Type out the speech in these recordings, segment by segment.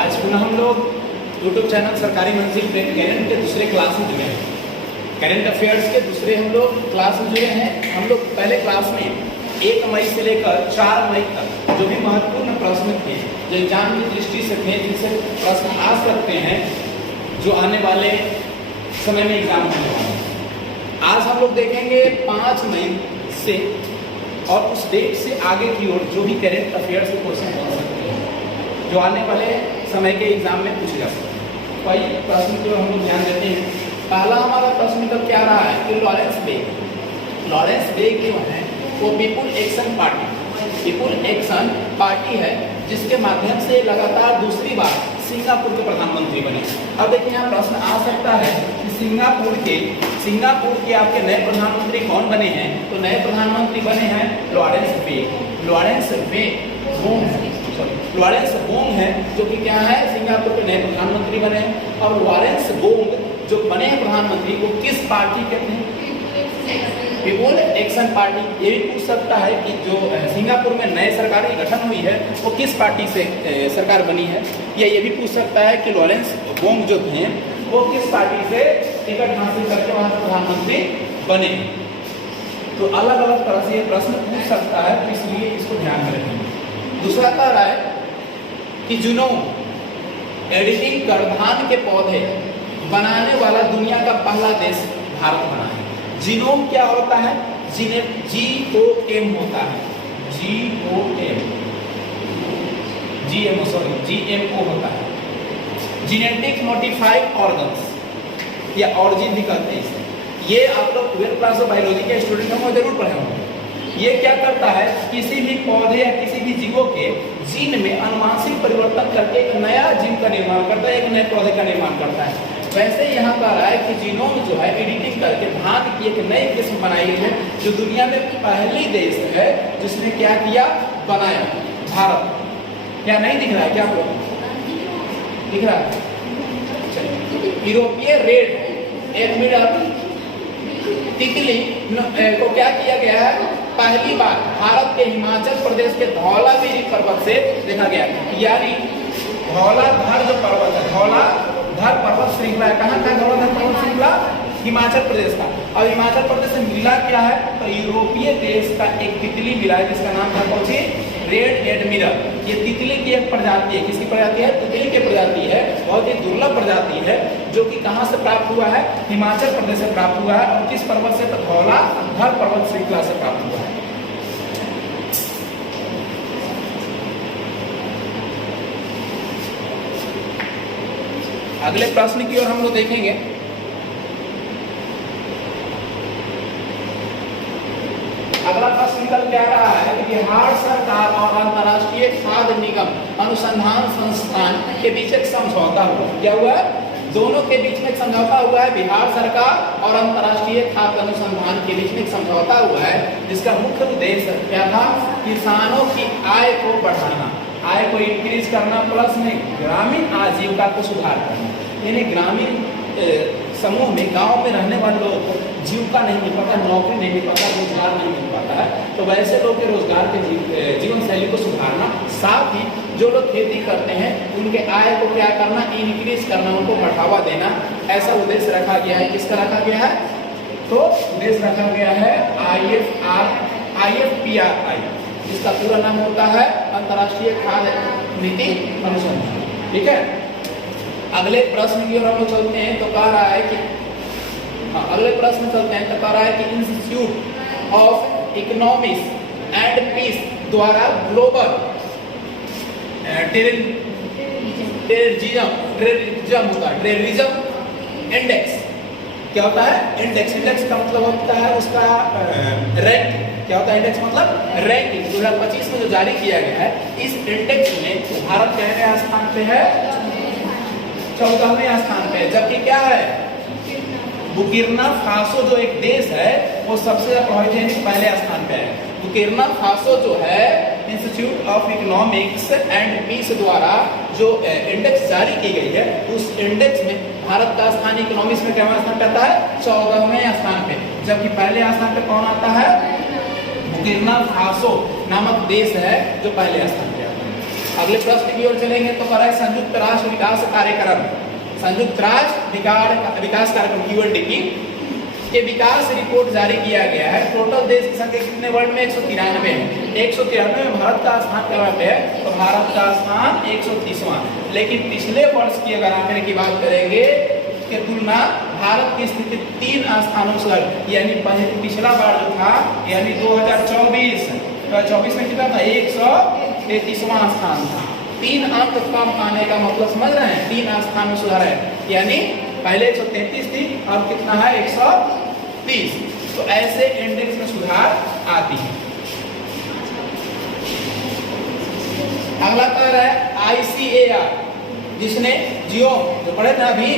आज पुनः हम लोग यूट्यूब चैनल सरकारी मंजिल पे करंट के दूसरे क्लास में जुड़े हैं। करंट अफेयर्स के दूसरे हम लोग क्लास में जुड़े हैं। हम लोग पहले क्लास में 1 मई से लेकर 4 मई तक जो भी महत्वपूर्ण प्रश्न थे, जो एग्जाम की दृष्टि से थे, जिनसे प्रश्न आ सकते हैं, जो आने वाले समय में एग्जाम होने वाले हैं, आज हम लोग देखेंगे 5 मई से और उस डेट से आगे की ओर जो भी करंट अफेयर्स के क्वेश्चन बन सकते हैं, जो आने वाले समय के एग्जाम में पूछे जा सकते हैं। वही प्रश्न को हम लोग ध्यान देते हैं। पहला हमारा प्रश्न तो क्या रहा है कि लॉरेंस बेग जो है वो पीपुल एक्शन पार्टी है, जिसके माध्यम से लगातार दूसरी बार सिंगापुर के प्रधानमंत्री बने। अब देखिए यहाँ प्रश्न आ सकता है कि सिंगापुर के आपके नए प्रधानमंत्री कौन बने हैं? तो नए प्रधानमंत्री बने हैं लॉरेंस बोंग है, जो कि क्या है, सिंगापुर के नए प्रधानमंत्री बने हैं। और लॉरेंस बोंग जो बने हैं प्रधानमंत्री, वो किस पार्टी के थे? People action party. ये भी पूछ सकता है कि जो सिंगापुर में नए सरकार की गठन हुई है वो किस पार्टी से सरकार बनी है, या ये भी पूछ सकता है कि लॉरेंस बोंग जो थे वो किस पार्टी से टिकट हासिल करके वहां प्रधानमंत्री बने। तो अलग अलग तरह से ये प्रश्न पूछ सकता है, तो इसलिए इसको ध्यान में रखेंगे। दूसरा कह रहा है कि जीनोम एडिटिंग कर धान के पौधे बनाने वाला दुनिया का पहला देश भारत बना है। जीनोम क्या होता है? GOM होता है, GMO होता है, जीनेटिक मॉडिफाइड ऑर्गन्स या ऑर्जिन भी कहते हैं इसे। ये आप लोग 12th क्लास बायोलॉजी के स्टूडेंट होंगे, जरूर पढ़े होंगे। ये क्या करता है, किसी भी पौधे या किसी भी जीवों के जीन में अनुवांशिक परिवर्तन करके एक नया जीन का निर्माण करता है, एक नए पौधे का निर्माण करता है। वैसे यहाँ कह रहा है कि जीनोम जो है एडिटिंग करके धान की एक नई किस्म बनाई है, जो दुनिया में पहली देश है जिसने क्या किया, बनाया, भारत। क्या नहीं दिख रहा है? क्या दिख रहा है? यूरोपीय रेड एडमिरल तितली को क्या किया गया है, पहली बार भारत के हिमाचल प्रदेश के धौलागिरी पर्वत से देखा गया। यानी धौलाधर जो पर्वत है, धौलाधर पर्वत श्रृंखला है, कहाँ का धौलाधर पर्वत श्रृंखला? हिमाचल प्रदेश का। और हिमाचल प्रदेश से मिला क्या है, तो यूरोपीय देश का एक तितली मिला है, जिसका नाम था कौन सी? Red admiral. ये तितली की एक प्रजाति है। किसकी प्रजाति है? तितली की प्रजाति है, बहुत ही दुर्लभ प्रजाति है, जो कि कहाँ से प्राप्त हुआ है? हिमाचल प्रदेश से प्राप्त हुआ है। और किस पर्वत से? तो धौलाधर पर्वत श्रृंखला से प्राप्त हुआ है। अगले प्रश्न की ओर हम लोग देखेंगे। अगला प्रश्न निकल क्या रहा है कि बिहार सरकार और अंतर्राष्ट्रीय खाद्य निगम अनुसंधान संस्थान के बीच एक समझौता हुआ। क्या हुआ है? दोनों के बीच में एक समझौता हुआ है। बिहार सरकार और अंतर्राष्ट्रीय खाद्य अनुसंधान के बीच में एक समझौता हुआ है, जिसका मुख्य उद्देश्य क्या था? किसानों की आय को बढ़ाना, आय को इंक्रीज करना, प्लस में ग्रामीण आजीविका को सुधार करना। यानी ग्रामीण समूह में, गांव में रहने वाले लोगों को जीविका नहीं मिल पाता, नौकरी नहीं मिल पाता, रोजगार नहीं मिल पाता है। तो वैसे लोग के रोजगार के जीवन शैली को सुधारना, साथ ही जो लोग खेती करते हैं उनके आय को क्या करना, इंक्रीज करना, उनको बढ़ावा देना, ऐसा उद्देश्य रखा गया है। किसका रखा गया है? तो उद्देश्य रखा गया है IFPRI, जिसका पूरा नाम होता है अंतर्राष्ट्रीय खाद्य नीति अनुसंधान। ठीक है। अगले प्रश्न की ओर हम लोग चलते हैं। तो कह रहा है कि अगले प्रश्न चलते हैं। तो कह रहा है कि institute of economics and peace द्वारा ग्लोबल टेररिज्म इंडेक्स क्या होता है? इंडेक्स का मतलब होता है उसका रैंक। क्या होता है इंडेक्स? मतलब रैंकिंग। 2025 में जो जारी किया गया है, इस इंडेक्स में भारत कितने स्थान पे है? 14वें स्थान पे है। जबकि क्या है, बुर्किना फासो जो एक देश है वो सबसे ज्यादा प्रभावित है, पहले स्थान पे है। बुर्किना फासो जो है institute of economics and peace द्वारा जो इंडेक्स जारी की गई है, उस इंडेक्स में भारत का स्थान इकोनॉमिक्स में कितना स्थान पे आता है? 14वें स्थान पे। जबकि पहले स्थान पे कौन आता है? बुर्किना फासो नामक देश है जो पहले स्थान पे आता है। अगले प्रश्न की ओर चलेंगे तो कह रहा है संयुक्त राष्ट्र विकास कार्यक्रम, संयुक्त राष्ट्र विकास कार्यक्रम यूएनडीपी के विकास रिपोर्ट जारी किया गया है। टोटल देश की संख्या कितने वर्ल्ड में 193 है। 193 में भारत का स्थान क्या है, तो भारत का स्थान 130वां। लेकिन पिछले वर्ष की अगर आंकड़े की बात करेंगे के तुलना भारत की स्थिति 3 स्थानों से, यानी पिछला बार जो था यानी 2024 में कितना था, 133वां स्थान था। 3 अंक कम आने का मतलब समझ रहे हैं, 3 स्थानों से सुधार है, यानी पहले 133 थी, अब कितना है 130। तो ऐसे इंडेक्स में सुधार आती है। अगला कह रहा है ICAR, जिसने जियो जो पढ़े थे अभी,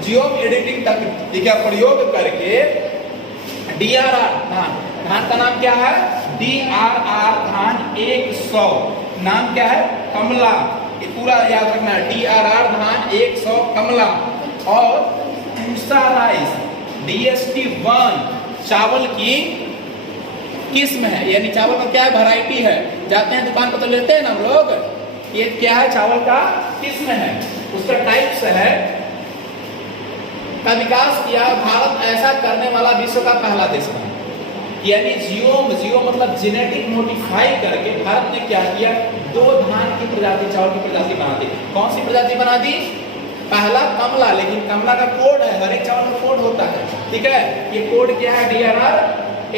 जियो एडिटिंग तकनीक का प्रयोग करके DRR धान का नाम क्या है, DRR धान 100, नाम क्या है कमला, ये पूरा याद रखना है, DRR धान 100 कमला। और पूसा राइस DST1 चावल की किस्म है, यानी चावल का क्या है, वैरायटी है। जाते हैं दुकान पर तो लेते हैं ना हम लोग, ये क्या है, चावल का किस्म है, उसका टाइप्स है, का विकास किया। भारत ऐसा करने वाला विश्व का पहला देश बना। यानी जियो मतलब जेनेटिक मॉडिफाई करके भारत ने क्या किया, 2 धान की प्रजाति, चावल की प्रजाति बना दी। कौन सी प्रजाति बना दी, पहला कमला, लेकिन कमला का कोड है, हर एक चावल का कोड होता है, ठीक है। ये कोड क्या है, DRR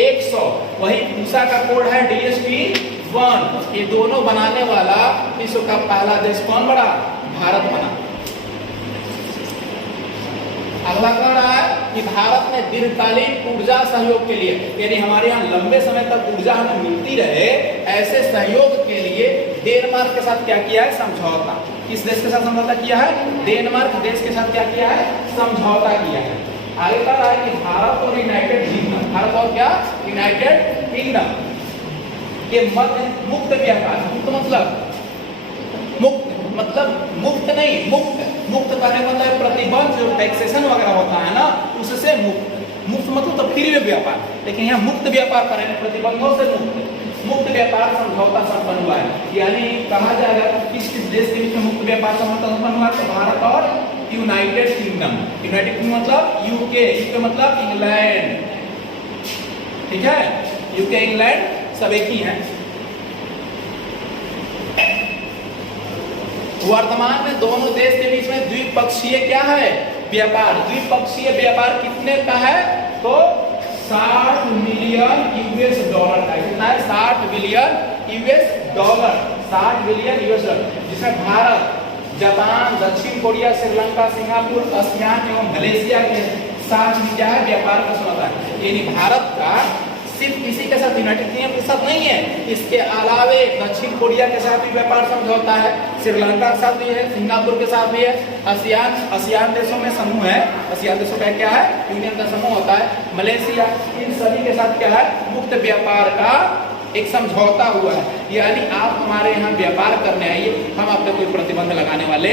100। वही पूसा का कोड है DST1। ये दोनों बनाने वाला विश्व का पहला देश कौन बना, भारत बना। अगला कह रहा है कि भारत ने दीर्घकालीन ऊर्जा सहयोग के लिए, यानी हमारे यहाँ लंबे समय तक ऊर्जा हमें मिलती रहे, ऐसे सहयोग के लिए डेनमार्क के साथ क्या किया है, समझौता। किस देश के साथ समझौता किया है, डेनमार्क देश के साथ क्या किया है, समझौता किया है। आगे कह रहा है कि भारत और यूनाइटेड किंगडम, भारत और क्या, यूनाइटेड किंगडम के मध्य मुक्त व्यापार, मुक्त नहीं, मुक्त करने का मतलब प्रतिबंध जो टैक्सेशन वगैरह होता है ना, उससे मुक्त मतलब तो फ्री में व्यापार, लेकिन यहाँ मुक्त व्यापार करें, प्रतिबंधों से मुक्त व्यापार समझौता संपन्न हुआ है। यानी कहा जाएगा किस देश के बीच में मुक्त व्यापार समझौता संपन्न हुआ, तो भारत और यूनाइटेड किंगडम। यूनाइटेड किंगडम मतलब यूके मतलब इंग्लैंड, ठीक है, यूके इंग्लैंड सब एक ही है। वर्तमान में दोनों देश के बीच में द्विपक्षीय क्या है, व्यापार। द्विपक्षीय व्यापार कितने का है, तो 60 मिलियन यूएस डॉलर का। कितना है, 60 billion US dollar, 60 billion US dollar, जिसमें भारत, जापान, दक्षिण कोरिया, श्रीलंका, सिंगापुर, आसियान एवं मलेशिया के साथ क्या है, व्यापार का समझौता है। यानी भारत का सिर्फ किसी के साथ, यूनाइटेड किंगडम के साथ नहीं है, इसके अलावे दक्षिण कोरिया के साथ भी व्यापार समझौता है, श्रीलंका के साथ भी है, सिंगापुर के साथ भी है, आसियान देशों में समूह है, आसियान देशों का क्या है, यूनियन का समूह होता है, मलेशिया, इन सभी के साथ क्या है, मुक्त व्यापार का एक समझौता हुआ है। यानी आप हमारे यहाँ व्यापार करने आइए, हम आप पे कोई प्रतिबंध लगाने वाले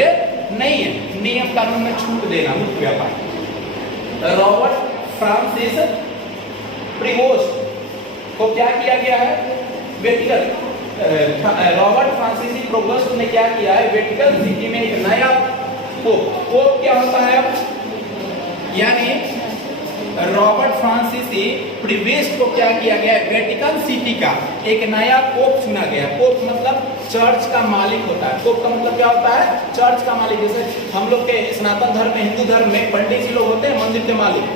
नहीं है, नियम कानून में छूट देना, मुक्त व्यापार। रॉबर्ट फ्रांसिस प्रिवोस्ट को क्या किया गया है, रॉबर्ट फ्रांसीसी प्रोवोस्ट ने क्या किया है, वेटिकन सिटी में एक नया पोप क्या होता है, यानी रॉबर्ट फ्रांसीसी प्रिवेस्ट को क्या किया गया है, वेटिकन सिटी का एक नया पोप चुना गया। पोप मतलब चर्च का मालिक होता है, पोप का मतलब क्या होता है, चर्च का मालिक। जैसे हम लोग के सनातन धर्म में, हिंदू धर्म में पंडित जी लोग होते हैं मंदिर के मालिक,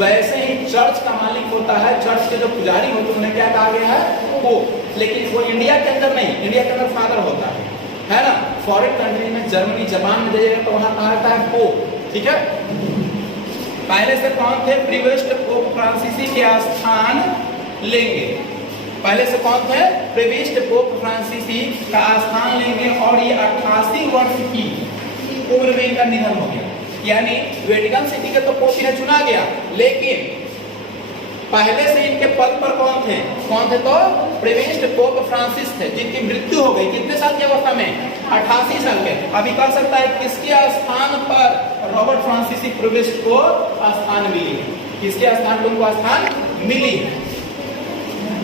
वैसे ही चर्च का मालिक होता है, चर्च के जो पुजारी होते हैं उन्हें क्या कहा गया है, पोप। लेकिन वो इंडिया के अंदर नहीं, इंडिया के अंदर फादर होता है ना। फॉरेन कंट्री में, जर्मनी, जापान में जाइएगा तो वहां कहा जाता है पोप, ठीक है। पहले से कौन थे, प्रिवेस्ट पोप फ्रांसीसी के स्थान लेंगे। पहले से कौन थे, प्रिवेस्ट पोप फ्रांसीसी का स्थान लेंगे, और ये 88 वर्ष की उम्र में इनका निधन हो गया। यानी वेटिकन सिटी के तो पोप इन्हें चुना गया, लेकिन पहले से इनके पद पर कौन थे, तो प्रिवेस्ट पोप फ्रांसिस थे, जिनकी मृत्यु हो गई कितने साल की अवस्था में, 88 साल के। अभी कह सकता है किसके स्थान पर रॉबर्ट फ्रांसीसी प्रिवेस्ट को स्थान मिली, किसके स्थान पर उनको स्थान मिली।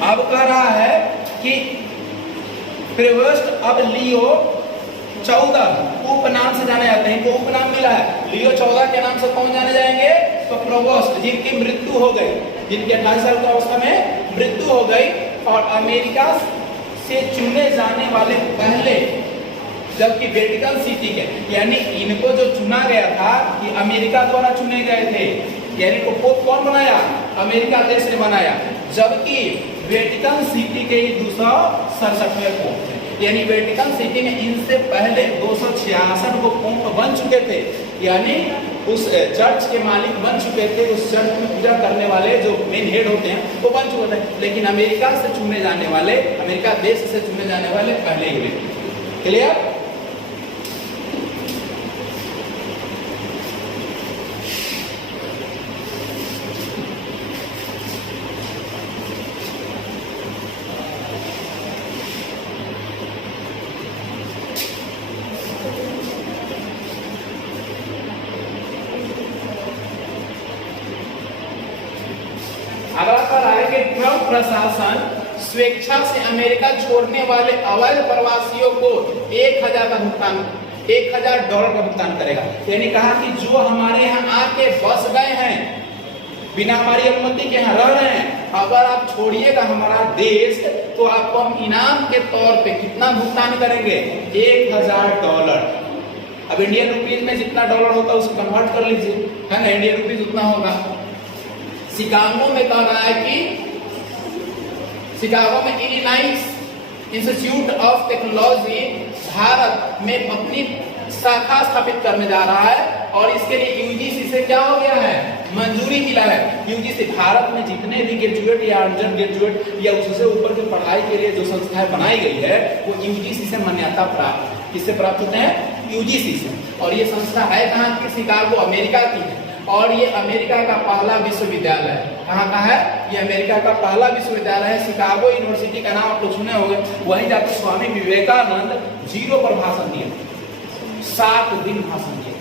अब कह रहा है कि प्रिवेस्ट अब लियो 14 उपनाम से जाने जाते हैं, इनको उपनाम मिला है। लियो 14 के नाम से कौन जाने जाएंगे? तो प्रोवोस्ट, जिनकी मृत्यु हो गई, जिनकी 28 साल की अवस्था में मृत्यु हो गई, और अमेरिका से चुने जाने वाले पहले, जबकि वेटिकन सिटी के, यानी इनको जो चुना गया था ये अमेरिका द्वारा चुने गए थे, यानी को पोप कौन बनाया? अमेरिका देश ने बनाया, जबकि वेटिकन सिटी के ही 267वें पोप थे। यानी वेटिकन सिटी में इनसे पहले 266 को पोप बन चुके थे, यानी उस चर्च के मालिक बन चुके थे, उस चर्च में पूजा करने वाले जो मेन हेड होते हैं वो बन चुके थे, लेकिन अमेरिका से चुने जाने वाले, अमेरिका देश से चुने जाने वाले पहले ही हुए। क्लियर? अगला सवाल है कि ट्रंप प्रशासन स्वेच्छा से अमेरिका छोड़ने वाले अवैध प्रवासियों को 1000 का भुगतान, $1000 का भुगतान करेगा। यानी कहा कि जो हमारे यहाँ आके बस गए हैं, बिना हमारी अनुमति के यहाँ रह रहे हैं, अगर आप छोड़िएगा हमारा देश तो आपको हम इनाम के तौर पे कितना भुगतान करेंगे? $1000। अब इंडियन रुपीज में जितना डॉलर होता है उसको कन्वर्ट कर लीजिए, है ना, इंडियन रुपीज उतना होगा। शिकागो में कह रहा है कि शिकागो में Illinois institute of technology Bharat में अपनी शाखा स्थापित करने जा रहा है, और इसके लिए यूजीसी से क्या हो गया है? मंजूरी मिला है। यूजीसी भारत में जितने भी ग्रेजुएट या अंडर ग्रेजुएट या उससे ऊपर की पढ़ाई के लिए जो संस्थाएं बनाई गई है वो यूजीसी से मान्यता प्राप्त, किससे प्राप्त होते हैं? यूजीसी से। और ये संस्था है कहाँ की? शिकागो, अमेरिका की है, और ये अमेरिका का पहला विश्वविद्यालय है। कहाँ का है? ये अमेरिका का पहला विश्वविद्यालय है। शिकागो यूनिवर्सिटी का नाम आप लोग सुने होंगे। वहीं जाकर स्वामी विवेकानंद 0 पर भाषण दिए, 7 दिन भाषण दिए।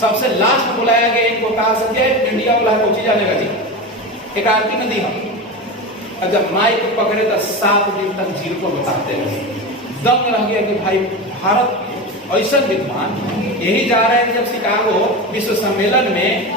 सबसे लास्ट बुलाया गया इनको, कहा सब्जेक्ट इंडिया वाला कोची जानेगा जी, एक क्रांति नदी हम, जब माइक पकड़े तो 7 दिन तक 0 को बताते रहे। दंग रह गया कि भाई भारत ऐसा विद्वान। यही जा रहे थे जब शिकागो विश्व सम्मेलन में,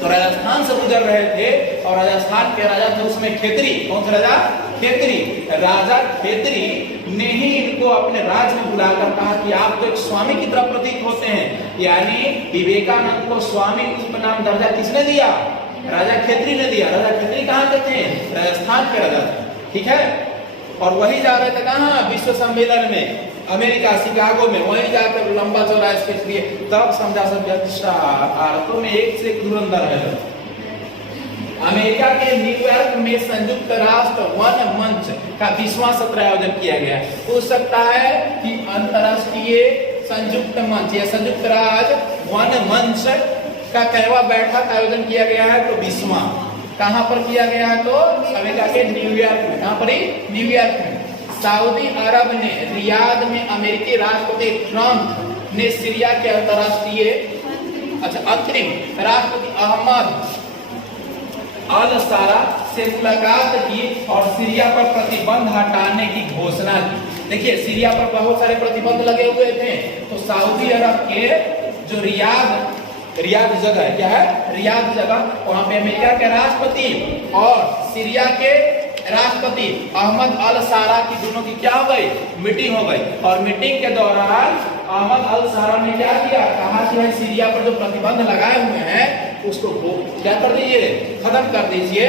तो राजस्थान से गुजर रहे थे, और राजस्थान के राजा थे उसमें खेतरी। कौन सा राजा? खेतरी। राजा खेतरी ने ही इनको अपने राज्य में बुलाकर कहा कि आप तो एक स्वामी की तरह प्रतीत होते हैं। यानी विवेकानंद को स्वामी उपनाम दर्जा किसने दिया? राजा खेतरी ने दिया। राजा खेतरी कहाँ के थे? राजस्थान के राजा थे, ठीक है। और वही जा रहे थे कहाँ? विश्व सम्मेलन में, अमेरिका, शिकागो में। वहीं जाकर लंबा चौड़ा स्पीच दिए, तब समझा सब तो में एक से एक धुरंधर है। अमेरिका के न्यूयॉर्क में संयुक्त राष्ट्र वन मंच का 20वां सत्र आयोजन किया गया। हो सकता है कि अंतरराष्ट्रीय संयुक्त मंच या संयुक्त राज्य वन मंच का कहवा बैठक आयोजन किया गया है, तो 20वां। कहां पर किया गया है? तो अमेरिका के न्यूयॉर्क में। कहां पर? न्यूयॉर्क में। सऊदी अरब ने रियाद में अमेरिकी राष्ट्रपति ट्रंप ने सीरिया के अंतरराष्ट्रीय अंतरिम राष्ट्रपति अहमद अल सारा से मुलाकात की और सीरिया पर प्रतिबंध हटाने की घोषणा की। देखिए, सीरिया पर बहुत सारे प्रतिबंध लगे हुए थे, तो सऊदी अरब के जो रियाद जगह है, क्या है? रियाद जगह, वहां पे अमेरिका के राष्ट्रपति और सीरिया के राष्ट्रपति अहमद अल सारा की, दोनों की क्या हो गई? मीटिंग हो गई। और मीटिंग के दौरान अहमद अल सारा ने क्या किया? कहा कि सीरिया पर जो प्रतिबंध लगाए हुए हैं उसको क्या कर दीजिए? खत्म कर दीजिए।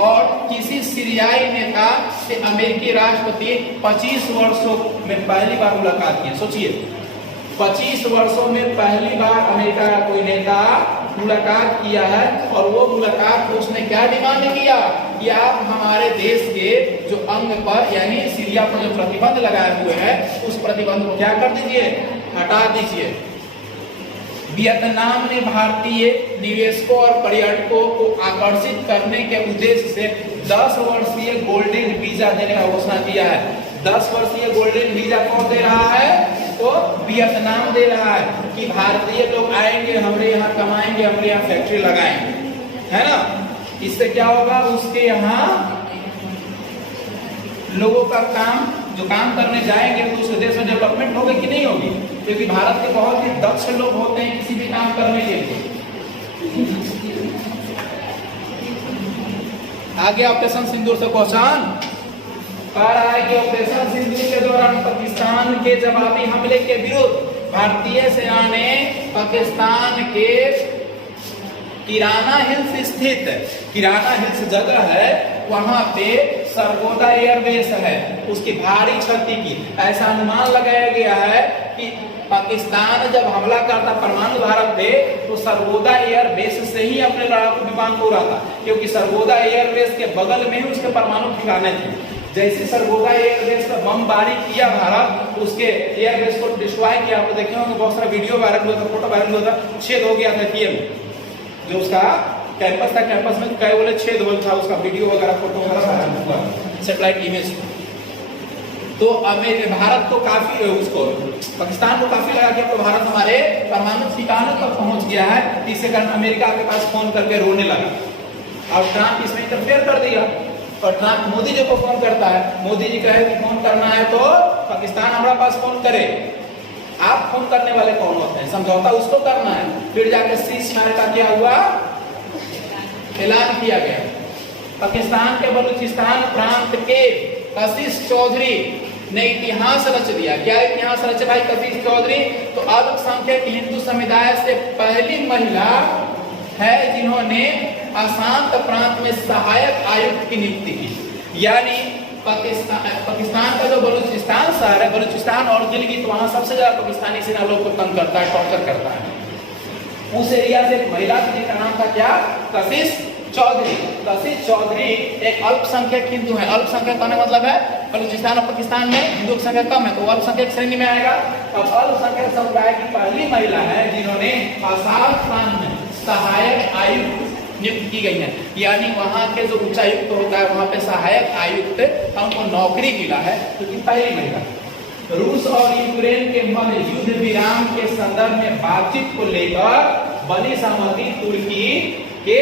और किसी सीरियाई नेता से अमेरिकी राष्ट्रपति 25 वर्षों में पहली बार मुलाकात की। सोचिए, 25 वर्षों में पहली बार अमेरिका का कोई नेता मुलाकात किया है, और वो मुलाकात में उसने क्या डिमांड किया कि आप हमारे देश के जो अंग पर यानी सीरिया पर जो प्रतिबंध लगाए हुए हैं उस प्रतिबंध को क्या कर दीजिए? हटा दीजिए। वियतनाम ने भारतीय निवेशकों और पर्यटकों को आकर्षित करने के उद्देश्य से 10 वर्षीय गोल्डन वीजा देने का घोषणा किया है। 10 वर्षीय गोल्डन वीजा कौन दे रहा है? तो वियतनाम दे रहा है कि भारतीय लोग आएंगे, हमारे यहाँ कमाएंगे, हमारे यहाँ फैक्ट्री लगाएंगे, है ना। इससे क्या होगा? उसके यहाँ लोगों का काम, जो काम करने जाएंगे तो उस देश में डेवलपमेंट होगी कि नहीं होगी? क्योंकि भारत के बहुत ही दक्ष लोग होते हैं किसी भी काम करने के लिए। आगे ऑपरेशन सिंदूर से क्वेश्चन कह रहा है कि ऑपरेशन सिंदूर के दौरान पाकिस्तान के जवाबी हमले के विरुद्ध भारतीय सेना ने पाकिस्तान के किराना हिल्स स्थित, किराना हिल्स जगह है वहां पे सरगोदा एयरबेस है, उसकी भारी क्षति की। ऐसा अनुमान लगाया गया है कि पाकिस्तान जब हमला करता परमाणु धारक पे तो सरगोदा एयरबेस से ही अपने लड़ाकू विमान को उड़ाता, क्योंकि सरगोदा एयरबेस के बगल में ही उसके परमाणु ठिकाने थे। जैसे सरगोदा एयरबेस पर बमबारी किया भारत, उसके एयरबेस को डिस्ट्रॉय किया। आप देखे होंगे बहुत सारा वीडियो वायरल हुआ था, फोटो वायरल हुआ था, छेद हो गया था पीएम जो उसका कैंपस था, कैंपस में कई बोले छेद हो था, उसका वीडियो वगैरह फोटो वगैरह सैटेलाइट इमेज। तो भारत को काफी, उसको पाकिस्तान को काफी लगा कि अब तो भारत हमारे परमाणु ठिकानों तक पहुंच गया है। इससे कारण अमेरिका के पास फोन करके रोने लगा और ट्रंप इसमें इंटरफेयर कर दिया। और ट्रंप मोदी जी को फोन करता है, मोदी जी कहे कि फोन करना है तो पाकिस्तान हमारे पास फोन करे। आप फोन करने वाले कौन होते हैं? समझौता उसको करना है। फिर जाकर सीज़फायर का क्या हुआ, ऐलान किया गया। पाकिस्तान के बलूचिस्तान प्रांत के कशिश चौधरी ने इतिहास रच दिया। क्या इतिहास रचे भाई कशिश चौधरी? तो अल्पसंख्यक हिंदू समुदाय से पहली महिला है जिन्होंने अशांत प्रांत में सहायक आयुक्त की नियुक्ति की। यानी पाकिस्तान का जो बलूचिस्तान शहर है, बलूचिस्तान और गिलगित, वहां सबसे ज्यादा पाकिस्तानी सेना लोग को तंग करता है, टॉर्चर करता है। उस एरिया से एक महिला थी जिसका नाम था क्या, कशिश चौधरी। कशिश चौधरी एक अल्पसंख्यक हिंदू है। अल्पसंख्यक का मतलब है बलूचिस्तान और पाकिस्तान में हिंदू की संख्या कम है तो अल्पसंख्यक श्रेणी में आएगा। अब अल्पसंख्यक समुदाय की पहली महिला है जिन्होंने अशांत प्रांत में सहायक आयुक्त नियुक्त की गई है। यानी वहाँ के जो उच्चायुक्त होता है वहाँ पे सहायक आयुक्त उनको नौकरी मिला है, क्योंकि पहली महिला। रूस और यूक्रेन के मध्य युद्ध विराम के संदर्भ में बातचीत को लेकर बनी सहमति तुर्की के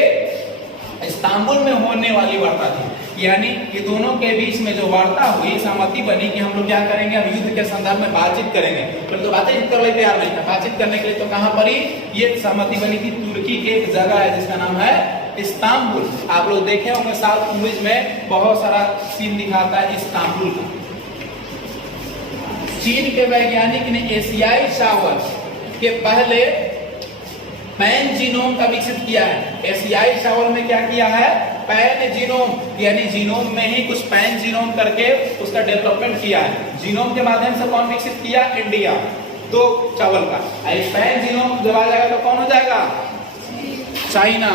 इस्तांबुल में होने वाली वार्ता थी। यानी कि दोनों के बीच में जो वार्ता हुई, सहमति बनी कि हम लोग क्या करेंगे, हम युद्ध के संदर्भ में बातचीत करेंगे। पर तो बातचीत करने तैयार नहीं था। बातचीत करने के लिए तो कहां पर ही ये सहमति बनी थी, तुर्की के एक जगह है जिसका नाम है इस्तांबुल। आप लोग देखे होंगे साउथ मूवीज में बहुत सारा सीन दिखाता है इस्तांबुल का। चीन के वैज्ञानिक ने एशियाई चावल के पहले पैन जीनोम का विकसित किया है। एशियाई चावल में क्या किया है, पैन जीनोम, यानी जीनोम में ही कुछ पैन जीनोम करके उसका डेवलपमेंट किया है। जीनोम के माध्यम से कौन विकसित किया, इंडिया। तो चावल का पैन जीनोम जब आ जाएगा तो कौन हो जाएगा, चाइना।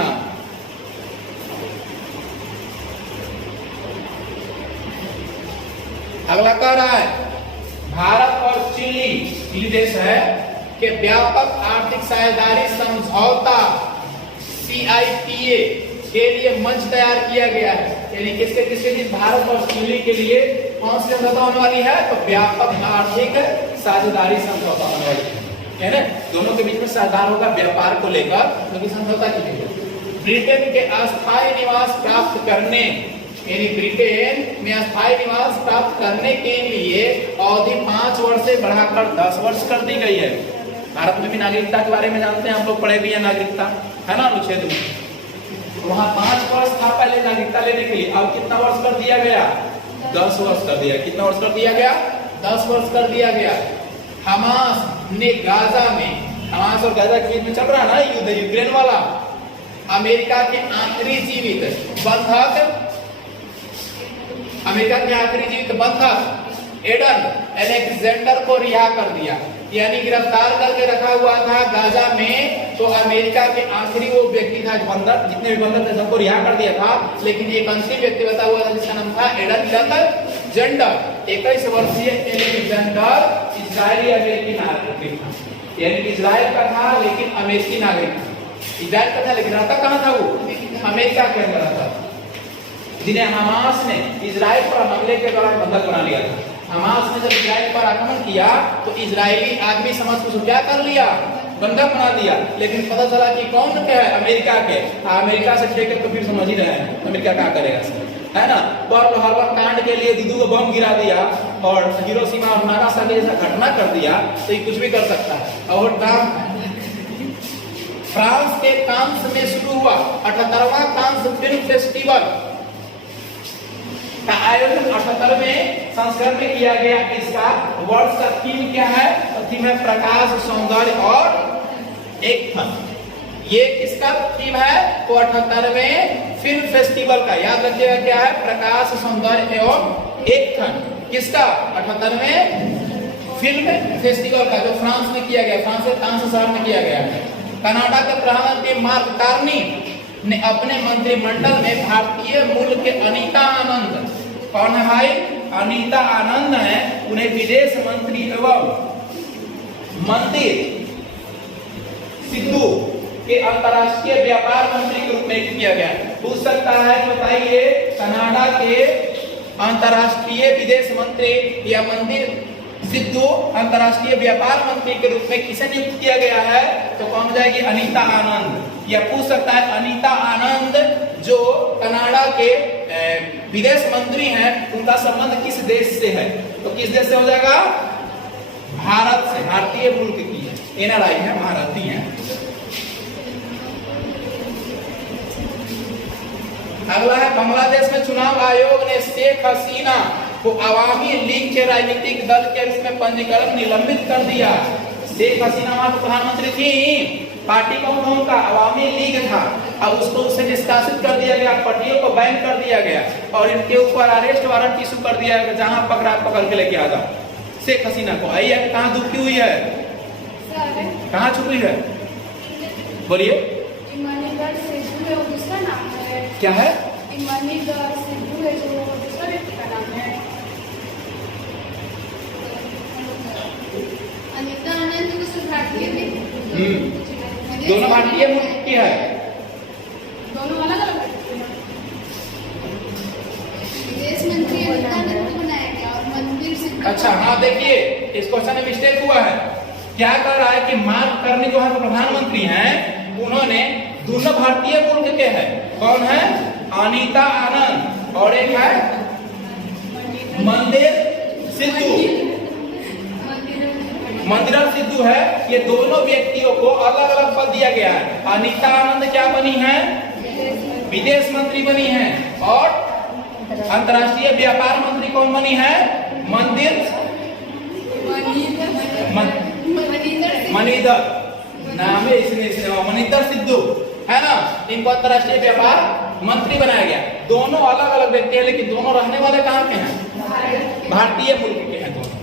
अगला कह रहा है भारत और चिली देश है कि व्यापक आर्थिक साझेदारी समझौता CIPA के लिए मंच तैयार किया गया है। यानी किसके किसके बीच, भारत और चिली के लिए कौन सी समझौता होने वाली है, तो व्यापक आर्थिक साझेदारी समझौता होने वाली है ना। दोनों के बीच में साझेदार होगा व्यापार को लेकर, क्योंकि समझौता की गई है। ब्रिटेन के अस्थायी निवास प्राप्त करने, यानी ब्रिटेन में अस्थायी निवास प्राप्त करने के लिए अवधि 5 वर्ष से बढ़ाकर 10 वर्ष कर दी गई है। भारत में भी नागरिकता के बारे में जानते हैं, हम लोग पढ़े भी है नागरिकता, है ना, अनुच्छेद में। वहां 5 वर्ष था पहले नागरिकता लेने के लिए, अब कितना वर्ष कर दिया गया, 10 वर्ष कर दिया। कितना वर्ष कर दिया गया, 10 वर्ष कर दिया गया। हमास ने गाजा में, हमास और गाजा के बीच में चल रहा है ना युद्ध, यूक्रेन वाला, अमेरिका के आखिरी जीवित बंधक, अमेरिका के आखिरी जीवित बंधक एडन अलेक्जेंडर को रिहा कर दिया। यानी गिरफ्तार करके रखा हुआ था गाजा में, तो अमेरिका के आखिरी वो व्यक्ति था, बंधक, जितने भी बंधक थे सबको रिहा कर दिया था। लेकिन एक अंतिम व्यक्ति बता हुआ था जिसका नाम था एडन अलेक्जेंडर। 21 वर्षीय एलेक्जेंडर इजरायली अमेरिकी नागरिक था, यानी इजराइल का था लेकिन अमेरिकी नागरिक था। इजराइल का था लेकिन रहता कहाँ था, वो अमेरिका के अंदर रहता था, जिन्हें हमास ने इजराइल पर हमले के दौरान बंधक बना लिया था। हमास ने जब इजराइल पर आक्रमण किया तो इजरायली आदमी समाज को क्या कर लिया, बंधक बना दिया। लेकिन पता चला कि कौन के है, अमेरिका के। अमेरिका से ठेकर तो फिर समझ ही रहे हैं अमेरिका क्या करेगा। है ना। पर्ल हार्बर कांड के लिए दीदू को बम गिरा दिया और हिरोशिमा और नागासाकी जैसा घटना कर दिया, तो ये कुछ भी कर सकता है। और फ्रांस के कांस में शुरू हुआ 78वां कांस फिल्म फेस्टिवल का आयोजन 78वें संस्करण में किया गया। इसका वर्ष का थीम क्या है? तो थीम है प्रकाश, सौंदर्य और एकथन। ये किसका थीम है? तो 78वें फिल्म फेस्टिवल का, याद रखिएगा क्या है? प्रकाश, सौंदर्य एवं एकथन। किसका? 78वें फिल्म फेस्टिवल का, जो फ्रांस में किया गया, फ्रांस के कांस शहर में किया गया। कनाडा के प्रधानमंत्री मार्क कार्नी ने अपने मंत्रिमंडल में भारतीय मूल के अनीता आनंद, कौन है भाई? अनीता आनंद है, उन्हें विदेश मंत्री एवं मंदिर सिद्धू के अंतर्राष्ट्रीय व्यापार मंत्री के रूप में किया गया। पूछ सकता है, बताइए कनाडा के अंतर्राष्ट्रीय विदेश मंत्री या मंदिर सिद्धू अंतर्राष्ट्रीय व्यापार मंत्री के रूप में किसे नियुक्त किया गया है? तो कौन हो जाएगी? अनीता आनंद। या पूछ सकता है, अनीता आनंद जो कनाडा के विदेश मंत्री हैं, उनका संबंध किस देश से है? तो किस देश से हो जाएगा? भारत से, भारतीय मुल्क की है, एनआरआई है, भारतीय है। अगला है, बांग्लादेश में चुनाव आयोग ने शेख हसीना को अवामी लीग के राजनीतिक दल के रूप में पंजीकरण निलंबित कर दिया। शेख हसीना वहां प्रधानमंत्री थी, पार्टी कौन का? अवामी लीग था। अब उसको उससे निष्कासित कर दिया गया, पार्टियों को बैन कर दिया गया और इनके ऊपर अरेस्ट वारंट इशू कर दिया गया, जहां पकड़ के लेके आ जाओ शेख हसीना को। आई है कहाँ दुखी हुई है, कहाँ छुपी है? बोलिए क्या है? दोनों भारतीय मुल्क की है, दोनों अलग अलग विदेश मंत्री को बनाया गया और मंदिर से। अच्छा हाँ, देखिए इस क्वेश्चन में मिस्टेक हुआ है। क्या कर रहा है कि मार्क कार्नी जो है प्रधानमंत्री हैं, उन्होंने दोनों भारतीय मुल्क के हैं। कौन है? अनीता आनंद और एक है मंदिर सिद्धू, मंदिरा सिद्धू है। ये दोनों व्यक्तियों को अलग अलग पद दिया गया है। अनीता आनंद क्या बनी है? विदेश मंत्री बनी है। और अंतर्राष्ट्रीय व्यापार मंत्री कौन बनी है? मणिधर नाम है, इसने मणिधर सिद्धू है ना, इनको अंतर्राष्ट्रीय व्यापार मंत्री बनाया गया। दोनों अलग अलग व्यक्ति हैं, लेकिन दोनों रहने वाले कहाँ के हैं? भारतीय मुल्क के हैं दोनों।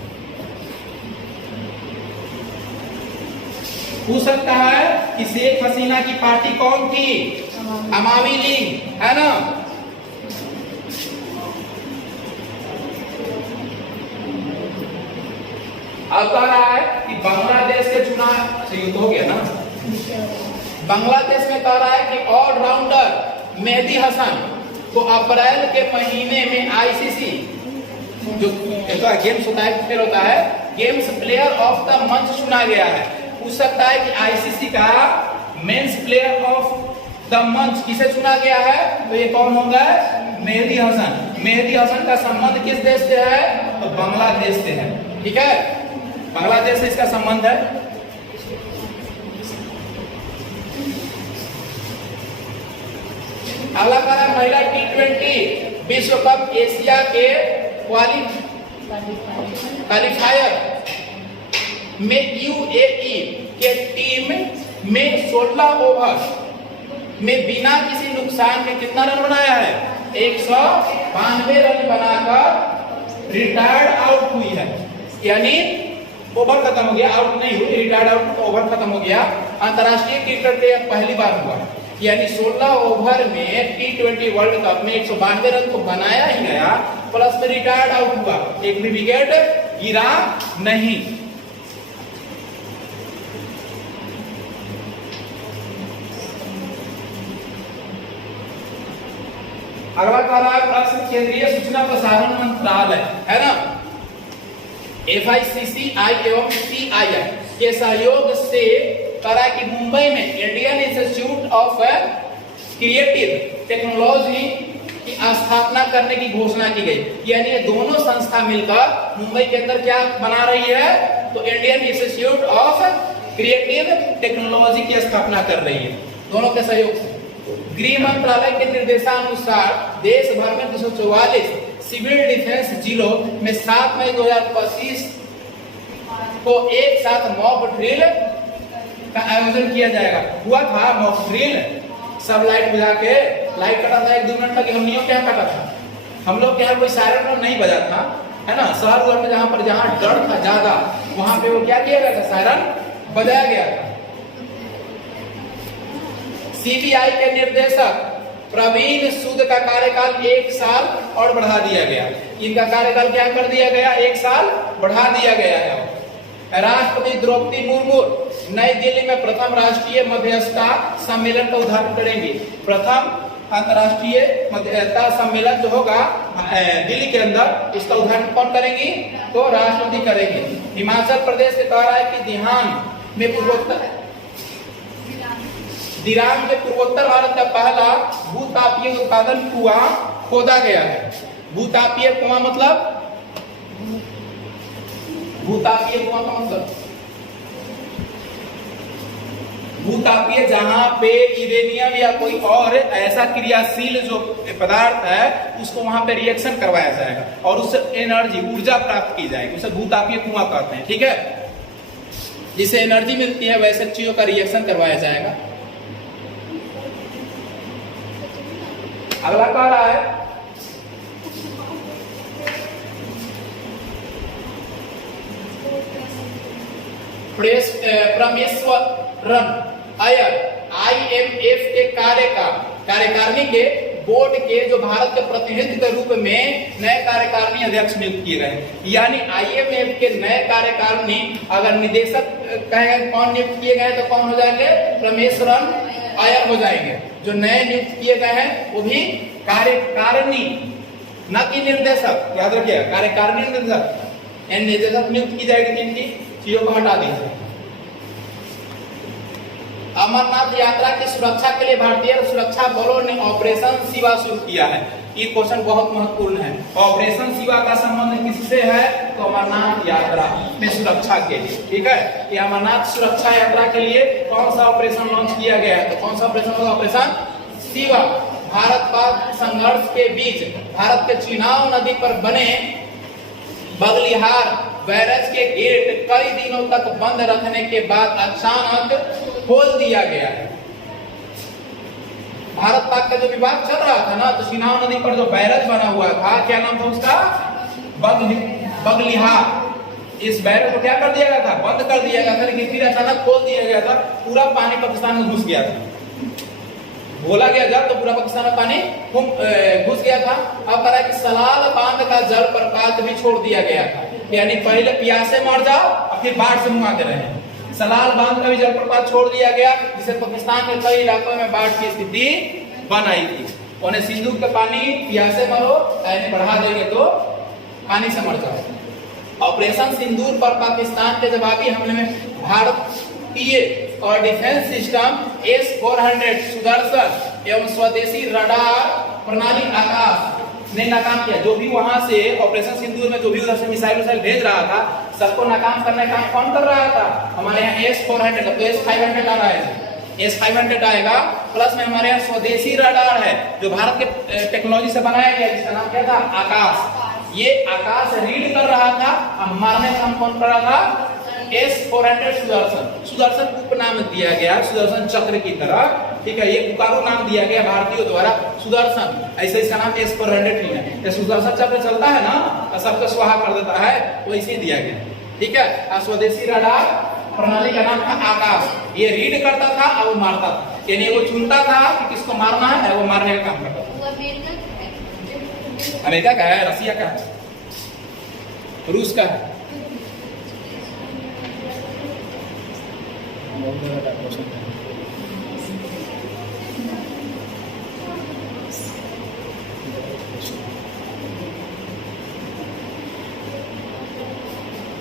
पूछ सकता है कि शेख हसीना की पार्टी कौन थी? अवामी लीग है ना। अब कह रहा है कि बांग्लादेश के चुनाव, ये तो हो गया ना। बांग्लादेश में कह रहा है कि ऑलराउंडर मेहदी हसन को अप्रैल के महीने में आईसीसी जो गेम्स होता है, खेल होता है, games player of the month चुना गया है। पूछ सकता है कि आईसीसी का men's player of the month किसे चुना गया है? तो ये कौन होगा? मेहदी हसन। मेहदी हसन का संबंध किस देश से है? तो बांग्लादेश से है। ठीक है, बांग्लादेश से इसका संबंध है। अगला कह रहा है महिला T20 विश्व कप एशिया के क्वालिफायर में यूएई के टीम में 16 ओवर में बिना किसी नुकसान के कितना रन बनाया है? 192 रन बनाकर रिटायर्ड आउट हुई है। यानी ओवर खत्म हो गया, आउट नहीं हुई, रिटायर्ड आउट, ओवर खत्म हो गया। अंतरराष्ट्रीय क्रिकेट में पहली बार हुआ, यानी 16 ओवर में T20 वर्ल्ड कप में 192 रन को बनाया ही गया, प्लस में रिटायर्ड आउट हुआ, एक भी विकेट गिरा नहीं। अगला कह रहा है प्रश्न, केंद्रीय सूचना प्रसारण मंत्रालय है ना, FICCI एवं CII के सहयोग से कह रहा है कि मुंबई में Indian institute of creative technology की स्थापना करने की घोषणा की गई। यानी ये दोनों संस्था मिलकर मुंबई के अंदर क्या बना रही है, तो Indian institute of creative technology की स्थापना कर रही है, दोनों के सहयोग से। गृह मंत्रालय के निर्देशानुसार देश भर में 244 सिविल डिफेंस जिलों में 7 मई 2025 को एक साथ मॉक ड्रिल का आयोजन किया जाएगा। हुआ था मॉक ड्रिल, सब लाइट बुझा के, लाइट कटा था 1-2 मिनट तक, हमनियों क्या कटा था, हम लोग के यहाँ कोई सायरन नहीं बजा था, है ना। शहर में जहाँ डर था ज्यादा, वहां पे वो क्या किया गया था, सायरन बजाया गया था। सीबीआई के निर्देशक प्रवीण सूद का कार्यकाल 1 साल और बढ़ा दिया गया। इनका कार्यकाल क्या कर दिया गया, 1 साल बढ़ा दिया गया है। राष्ट्रपति द्रौपदी मुर्मू नई दिल्ली में प्रथम राष्ट्रीय मध्यस्थता सम्मेलन का उद्घाटन करेंगे। प्रथम अंतर्राष्ट्रीय मध्यस्थता सम्मेलन जो होगा दिल्ली के अंदर, इसका उद्घाटन कौन करेंगी, तो राष्ट्रपति करेंगे। हिमाचल प्रदेश से कह रहा है कि दिरांग में पूर्वोत्तर भारत का पहला भूतापीय उत्पादन कुआं खोदा गया है। भूतापीय कुआं मतलब, भूतापीय कुआं का मतलब भूतापीय जहां पे यूरेनियम या कोई और ऐसा क्रियाशील जो पदार्थ है उसको वहां पे रिएक्शन करवाया जाएगा और उससे एनर्जी, ऊर्जा प्राप्त की जाएगी, उसे भूतापीय कुआं कहते हैं। ठीक है, जिससे एनर्जी मिलती है वैसे चीजों का रिएक्शन करवाया जाएगा। अगला कह रहा है परमेश्वरन अय्यर IMF के कार्यकारिणी के बोर्ड के जो भारत के प्रतिनिधि के रूप में नए कार्यकारिणी अध्यक्ष नियुक्त किए गए। यानी IMF के नए कार्यकारिणी अगर निदेशक कहेंगे कौन नियुक्त किए गए तो कौन हो जाएंगे, परमेश्वरन अय्यर हो जाएंगे। जो नए नियुक्त किए गए हैं वो भी कार्यकारिणी, न कि निर्देशक, याद रखिए कार्यकारिणी निर्देशक। निर्देशक नियुक्त की जाएगी, इनकी चीजों को हटा दीजिए। अमरनाथ यात्रा की सुरक्षा के लिए भारतीय सुरक्षा बलों ने ऑपरेशन शिवा शुरू किया है। ये क्वेश्चन बहुत महत्वपूर्ण है। ऑपरेशन शिवा का संबंध किससे है, तो अमरनाथ यात्रा में सुरक्षा के लिए। ठीक है, ये अमरनाथ सुरक्षा यात्रा के लिए कौन सा ऑपरेशन लॉन्च किया गया है, तो कौन सा ऑपरेशन होगा, ऑपरेशन शिवा। भारत पाक संघर्ष के बीच भारत के चुनाव नदी पर बने बगलिहार बैरज के गेट कई दिनों तक बंद रखने के बाद अचानक खोल दिया गया है। भारत पाक का जो विवाद चल रहा था ना, तो चुनाव नदी पर जो बैरज बना हुआ था, क्या नाम था उसका, बगलिहार। इस बैरज को क्या कर दिया गया था, बंद कर दिया गया था, लेकिन फिर अचानक खोल दिया गया था। पूरा पानी पाकिस्तान में घुस गया था, बोला गया जब तो पूरा पाकिस्तान में पानी घुस गया था। अब कह रहा है कि सलाल बांध का जल प्रपात भी छोड़ दिया गया था। यानी पहले प्यासे मर जाओ और फिर बाढ़ से मुआते रहे। सलाल बांध का भी जल प्रपात छोड़ दिया गया, जिससे पाकिस्तान के कई इलाकों में बाढ़ की स्थिति बन आई थी। उन्हें सिंधु का पानी प्यासे मरो, यानी बढ़ा देंगे तो पानी से मर जाओ। ऑपरेशन सिंदूर पर पाकिस्तान के जवाबी हमले में भारतीय और डिफेंस सिस्टम S-400 सुदर्शन एवं स्वदेशी रडार प्रणाली आकाश ने नाकाम किया। जो भी वहां से ऑपरेशन सिंदूर में जो भी उधर से मिसाइल भेज रहा था, सबको नाकाम करने का काम कौन कर रहा था, हमारे यहाँ S-400, तो S-500 आ रहा है, S-500 आएगा। प्लस में हमारे यहाँ स्वदेशी रडार है जो भारत के टेक्नोलॉजी से बनाया गया, जिसका नाम क्या था, आकाश। ये आकाश रीड कर रहा था, मारने का काम कौन कर रहा था, S-400 सुदर्शन उपनाम दिया गया सुदर्शन चक्र की तरह। ठीक है, ये पुकारू नाम दिया गया भारतीयों द्वारा सुदर्शन, ऐसे इसका नाम S-400 नहीं है। ये सुदर्शन चक्र चलता है ना, तो सबको स्वाहा कर देता है, वो इसे दिया गया। ठीक है, स्वदेशी रडार प्रणाली का नाम था आकाश। ये रीड करता था और वो मारता था, यानी वो चुनता था कि किसको मारना है, वो मारने का काम करता था। अमेरिका का है, रसिया का है, रूस का है।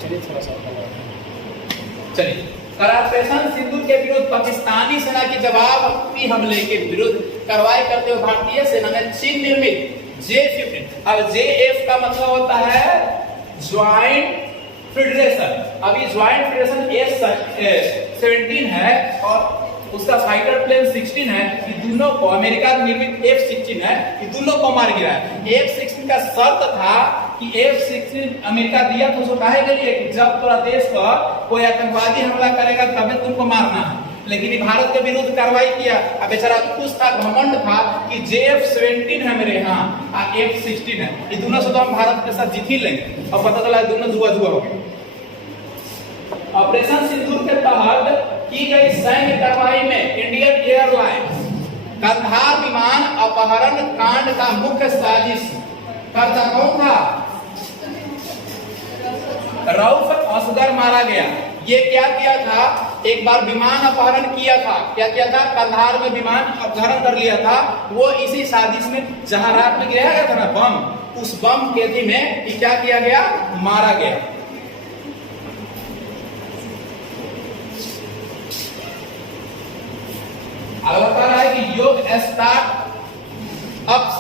चलिए थोड़ा सा चलिए ऑपरेशन सिंदूर के विरुद्ध पाकिस्तानी सेना की जवाबी हमले के विरुद्ध कार्रवाई करते हुए भारतीय सेना ने चीन निर्मित J-15, अब JF का मतलब होता है ज्वाइंट फेडरेशन। अभी ज्वाइंट फेडरेशन F-17 है और उसका फाइटर प्लेन 16 है। ये दोनों को अमेरिका निर्मित F-16 है, ये दोनों को मार गिरा है। F-16 का शर्त था कि F-16 अमेरिका दिया तो उसको काहे के लिए कि जब तोरा देश पर कोई आतंकवादी हमला करेगा तभी तुमको मारना है। लेकिन ये भारत के विरुद्ध कार्रवाई किया। अब बेचारा खुश था, घमंड था कि JF-17 है मेरे यहाँ, F-16 है, ये दोनों से तो हम भारत के साथ जीत ही लेंगे। और पता चला दोनों धुआ हो गए। ऑपरेशन सिंदूर के तहत की गई सैन्य कार्रवाई में इंडियन एयरलाइंस कंधार विमान अपहरण कांड का मुख्य साजिश करता कौन था? रऊफ असगर मारा गया। ये क्या किया था? एक बार विमान अपहरण किया था। क्या किया था? कंधार में विमान अपहरण कर लिया था। वो इसी साजिश में जहां रात में गिराया गया था ना बम, उस बम के थी में क्या किया गया? मारा गया। अब बता रहा है कि योग स्टार्टअप्स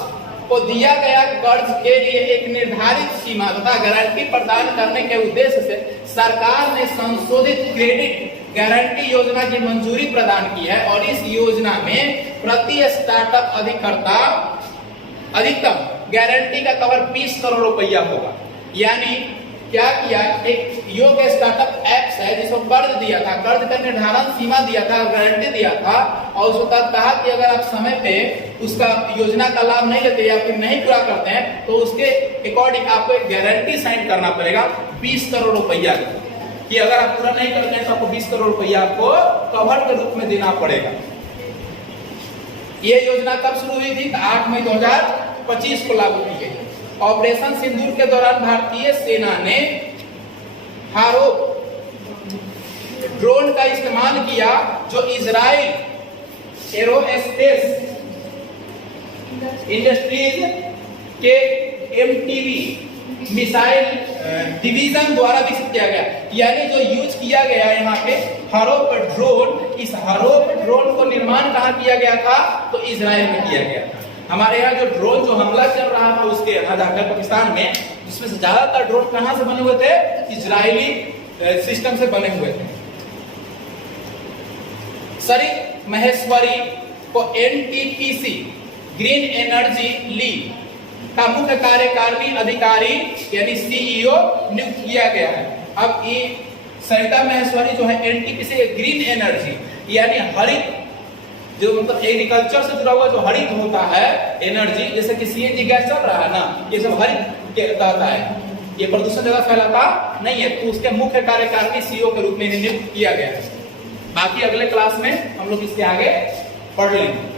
को दिया गया कर्ज के लिए एक निर्धारित सीमा तथा गारंटी प्रदान करने के उद्देश्य से सरकार ने संशोधित क्रेडिट गारंटी योजना की मंजूरी प्रदान की है और इस योजना में प्रति स्टार्टअप अधिकतम गारंटी का कवर 20 करोड़ रुपया होगा। यानी क्या किया? एक योग स्टार्टअप एप्स है जिसको कर्ज दिया था, कर्ज का निर्धारण सीमा दिया था, गारंटी दिया था और उसको कहा कि अगर आप समय पे उसका योजना का लाभ नहीं लेते या फिर नहीं पूरा करते हैं तो उसके अकॉर्डिंग आपको एक गारंटी साइन करना पड़ेगा 20 करोड़ रुपया कि अगर आप पूरा नहीं करते हैं तो आपको 20 करोड़ रुपया आपको कवर के रूप में देना पड़ेगा। ये योजना कब शुरू हुई थी? 8 मई 2025 को लागू की गई। ऑपरेशन सिंदूर के दौरान भारतीय सेना ने हारो ड्रोन का इस्तेमाल किया जो इजराइल एरोस्पेस इंडस्ट्रीज के MTV मिसाइल डिवीजन द्वारा विकसित किया गया। यानी जो यूज किया गया यहाँ पे हरोप ड्रोन, इस हरोप ड्रोन को निर्माण कहाँ किया गया था? तो इजराइल में किया गया था। हमारे यहाँ जो ड्रोन जो हमला चल रहा था उसके यहाँ जाकर पाकिस्तान में, जिसमें से ज्यादातर ड्रोन कहाँ से बने हुए थे? इजरायली सिस्टम से बने हुए थे। सरित महेश्वरी को NTPC ग्रीन एनर्जी लीग का मुख्य कार्यकारिणी अधिकारी यानी CEO नियुक्त किया गया है। अब ये सरिता महेश्वरी जो है NTPC ग्रीन एनर्जी यानी हरित, जो मतलब एग्रीकल्चर से जुड़ा हुआ जो हरित होता है एनर्जी, जैसे कि CNG गैस चल रहा है ना, ये सब हरित कहता है, ये प्रदूषण ज्यादा फैलाता नहीं है। तो उसके मुख्य कार्यकारिणी CEO के रूप में नियुक्त किया गया है। बाकी अगले क्लास में हम लोग इसके आगे पढ़ लेंगे।